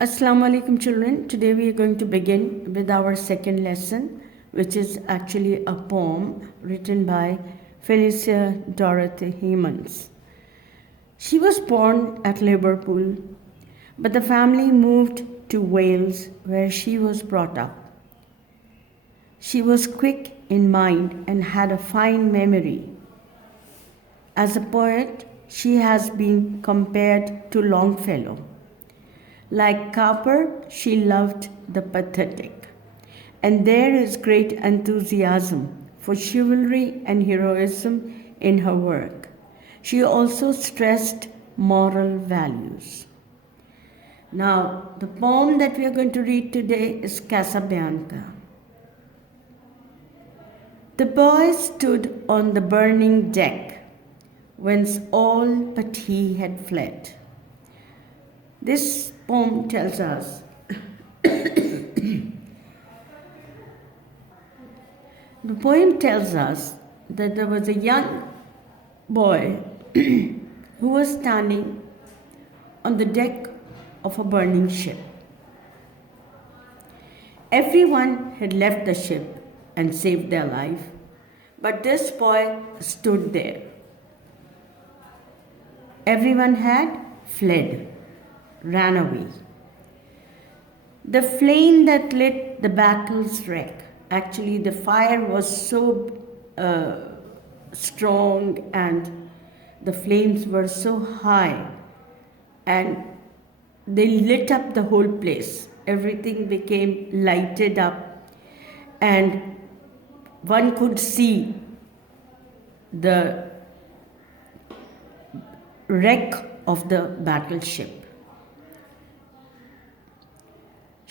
Assalamu alaikum children. Today we are going to begin with our second lesson, which is actually a poem written by Felicia Dorothy Hemans. She was born at Liverpool, but the family moved to Wales where she was brought up. She was quick in mind and had a fine memory. As a poet, she has been compared to Longfellow. Like Cowper, she loved the pathetic. And there is great enthusiasm for chivalry and heroism in her work. She also stressed moral values. Now, the poem that we are going to read today is Casabianca. The boy stood on the burning deck, whence all but he had fled. This poem tells us the poem tells us that there was a young boy who was standing on the deck of a burning ship. Everyone had left the ship and saved their life, but this boy stood there. Everyone had fled, ran away. The flame that lit the battle's wreck, actually, the fire was so strong and the flames were so high, and they lit up the whole place. Everything became lighted up, and one could see the wreck of the battleship.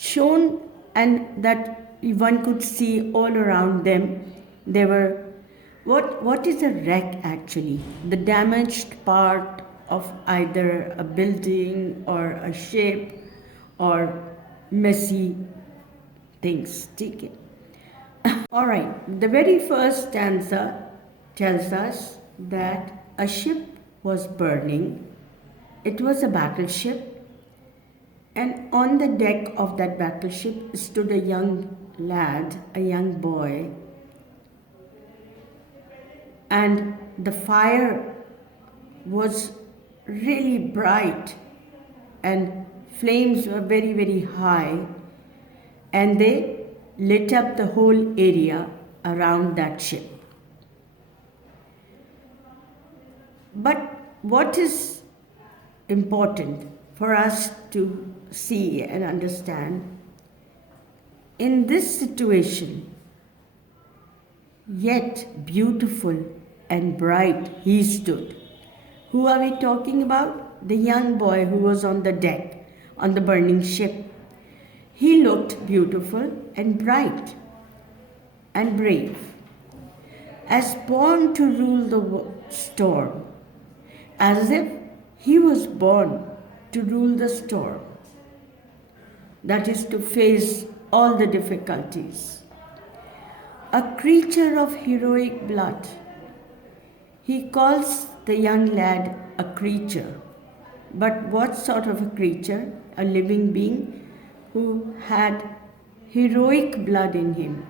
Shown, and that one could see all around them, there were what is a wreck actually? The damaged part of either a building or a ship or messy things. Okay. All right, the very first stanza tells us that a ship was burning. It was a battleship. And on the deck of that battleship stood a young lad, a young boy. And the fire was really bright, and flames were very, very high, and they lit up the whole area around that ship. But what is important for us to see and understand, in this situation, yet beautiful and bright he stood. Who are we talking about? The young boy who was on the deck, on the burning ship. He looked beautiful and bright and brave, as born to rule the storm, as if he was born to rule the storm. That is, to face all the difficulties. A creature of heroic blood. He calls the young lad a creature. But what sort of a creature? A living being who had heroic blood in him,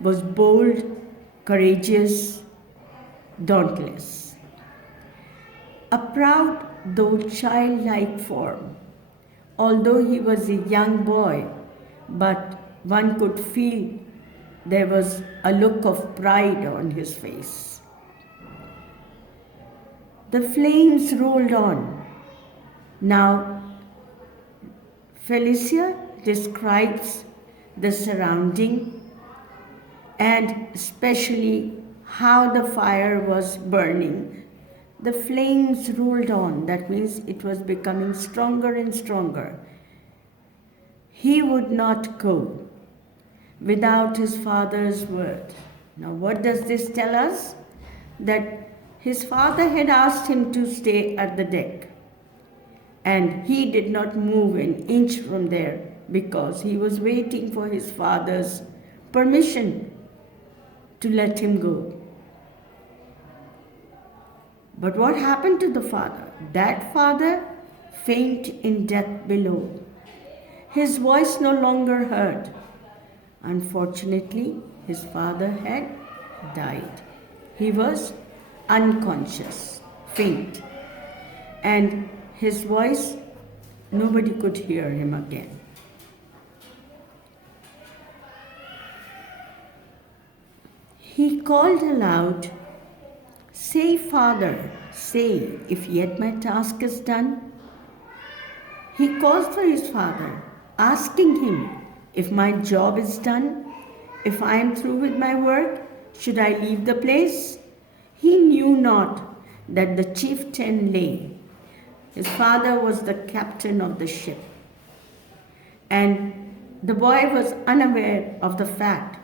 was bold, courageous, dauntless. A proud though childlike form, although he was a young boy, but one could feel there was a look of pride on his face. The flames rolled on. Now, Felicia describes the surrounding and especially how the fire was burning. The flames rolled on. That means it was becoming stronger and stronger. He would not go without his father's word. Now, what does this tell us? That his father had asked him to stay at the deck, and he did not move an inch from there because he was waiting for his father's permission to let him go. But what happened to the father? That father faint in death below. His voice no longer heard. Unfortunately, his father had died. He was unconscious, faint, and his voice, nobody could hear him again. He called aloud, "Say, Father, say, if yet my task is done." He calls for his father, asking him, "If my job is done, if I am through with my work, should I leave the place?" He knew not that the chieftain lay. His father was the captain of the ship. And the boy was unaware of the fact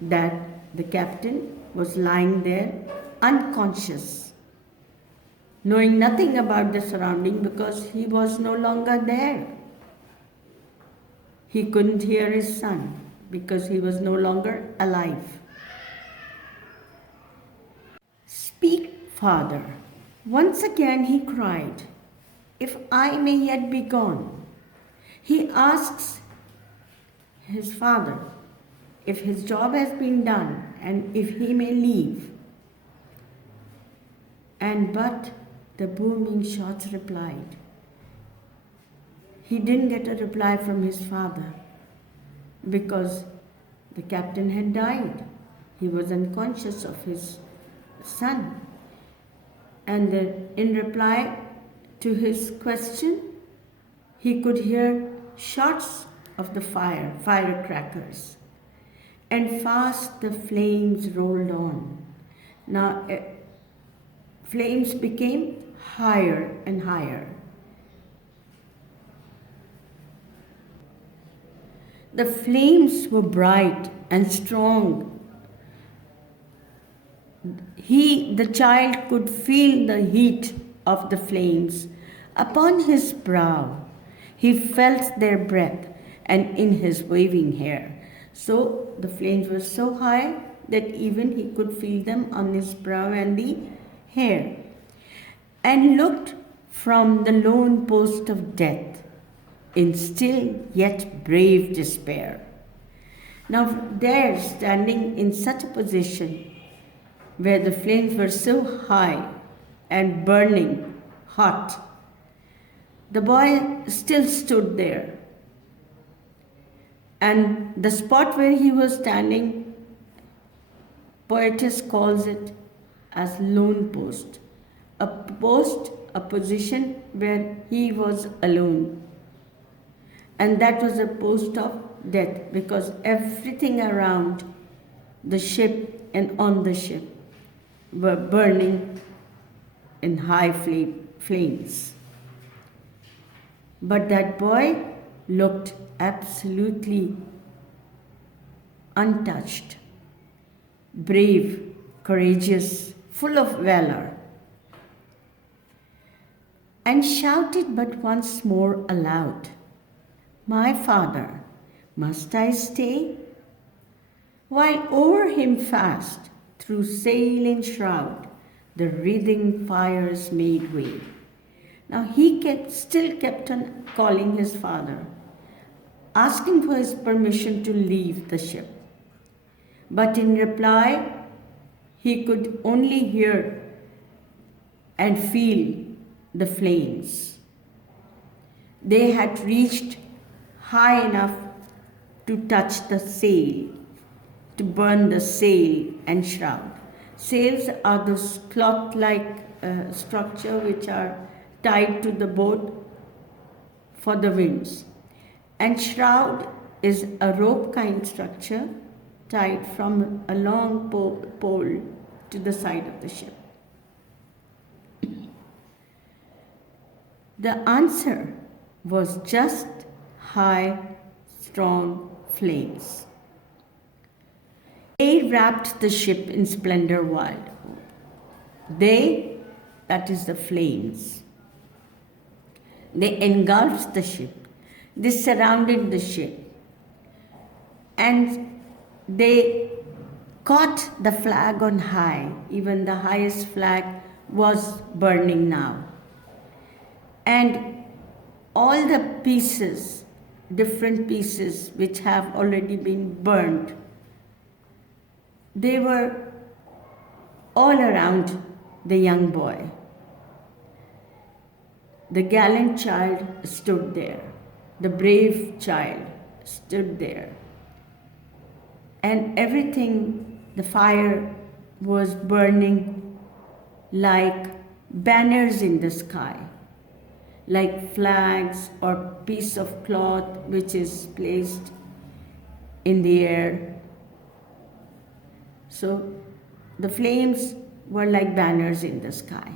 that the captain was lying there unconscious, knowing nothing about the surrounding because he was no longer there. He couldn't hear his son because he was no longer alive. "Speak, Father." Once again he cried, "If I may yet be gone." He asks his father if his job has been done and if he may leave. But the booming shots replied. He didn't get a reply from his father because the captain had died. He was unconscious of his son. And in reply to his question, he could hear shots of the firecrackers. And fast the flames rolled on. Now, flames became higher and higher. The flames were bright and strong. The child could feel the heat of the flames upon his brow. He felt their breath and in his waving hair. So the flames were so high that even he could feel them on his brow and the hair. And looked from the lone post of death in still yet brave despair. Now there, standing in such a position where the flames were so high and burning hot, the boy still stood there. And the spot where he was standing, poetess calls it as lone post. A post, a position where he was alone. And that was a post of death because everything around the ship and on the ship were burning in high flames. But that boy looked absolutely untouched, brave, courageous, full of valor, and shouted but once more aloud, "My father, must I stay?" While o'er him fast, through sail and shroud, the wreathing fires made way. Now he still kept on calling his father, asking for his permission to leave the ship. But in reply, he could only hear and feel the flames. They had reached high enough to touch the sail, to burn the sail and shroud. Sails are those cloth-like structure which are tied to the boat for the winds. And shroud is a rope kind structure tied from a long pole to the side of the ship. The answer was just high, strong flames. They wrapped the ship in splendor wild. They, that is the flames. They engulfed the ship. They surrounded the ship. And they caught the flag on high. Even the highest flag was burning now. And all the pieces different pieces which have already been burnt. They were all around the young boy. The gallant child stood there. The brave child stood there. And everything, the fire was burning like banners in the sky, like flags or piece of cloth which is placed in the air. So the flames were like banners in the sky.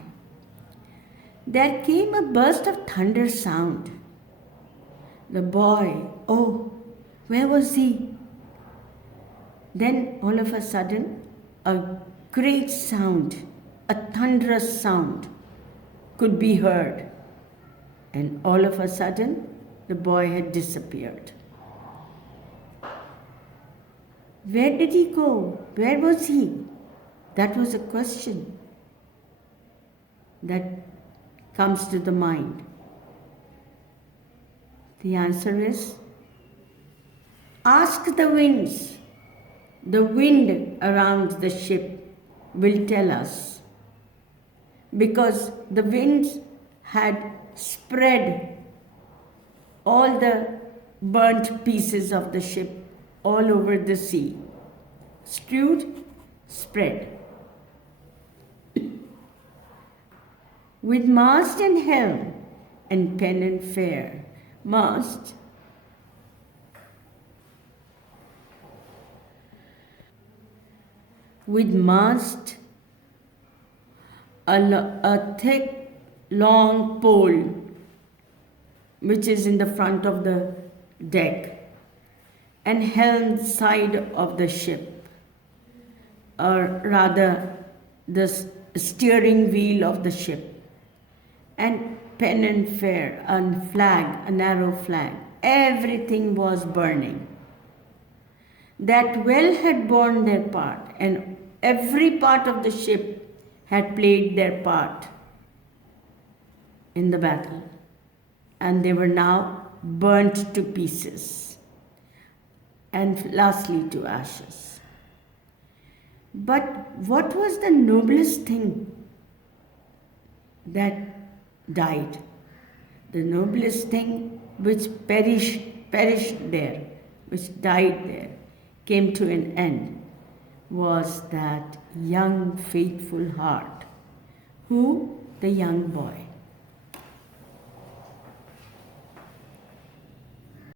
There came a burst of thunder sound. The boy, oh, where was he? Then all of a sudden, a great sound, a thunderous sound could be heard. And all of a sudden, the boy had disappeared. Where did he go? Where was he? That was a question that comes to the mind. The answer is, ask the winds. The wind around the ship will tell us. Because the winds had spread all the burnt pieces of the ship all over the sea. Strewed, spread. With mast and helm and pennon fair. Mast, with mast, a thick, long pole which is in the front of the deck, and helm side of the ship, or rather the steering wheel of the ship, and pennon fair, and flag, a narrow flag. Everything was burning. That well had borne their part, and every part of the ship had played their part in the battle. And they were now burnt to pieces, and lastly to ashes. But what was the noblest thing that died? The noblest thing which perished there, which died there, came to an end, was that young, faithful heart. Who? The young boy.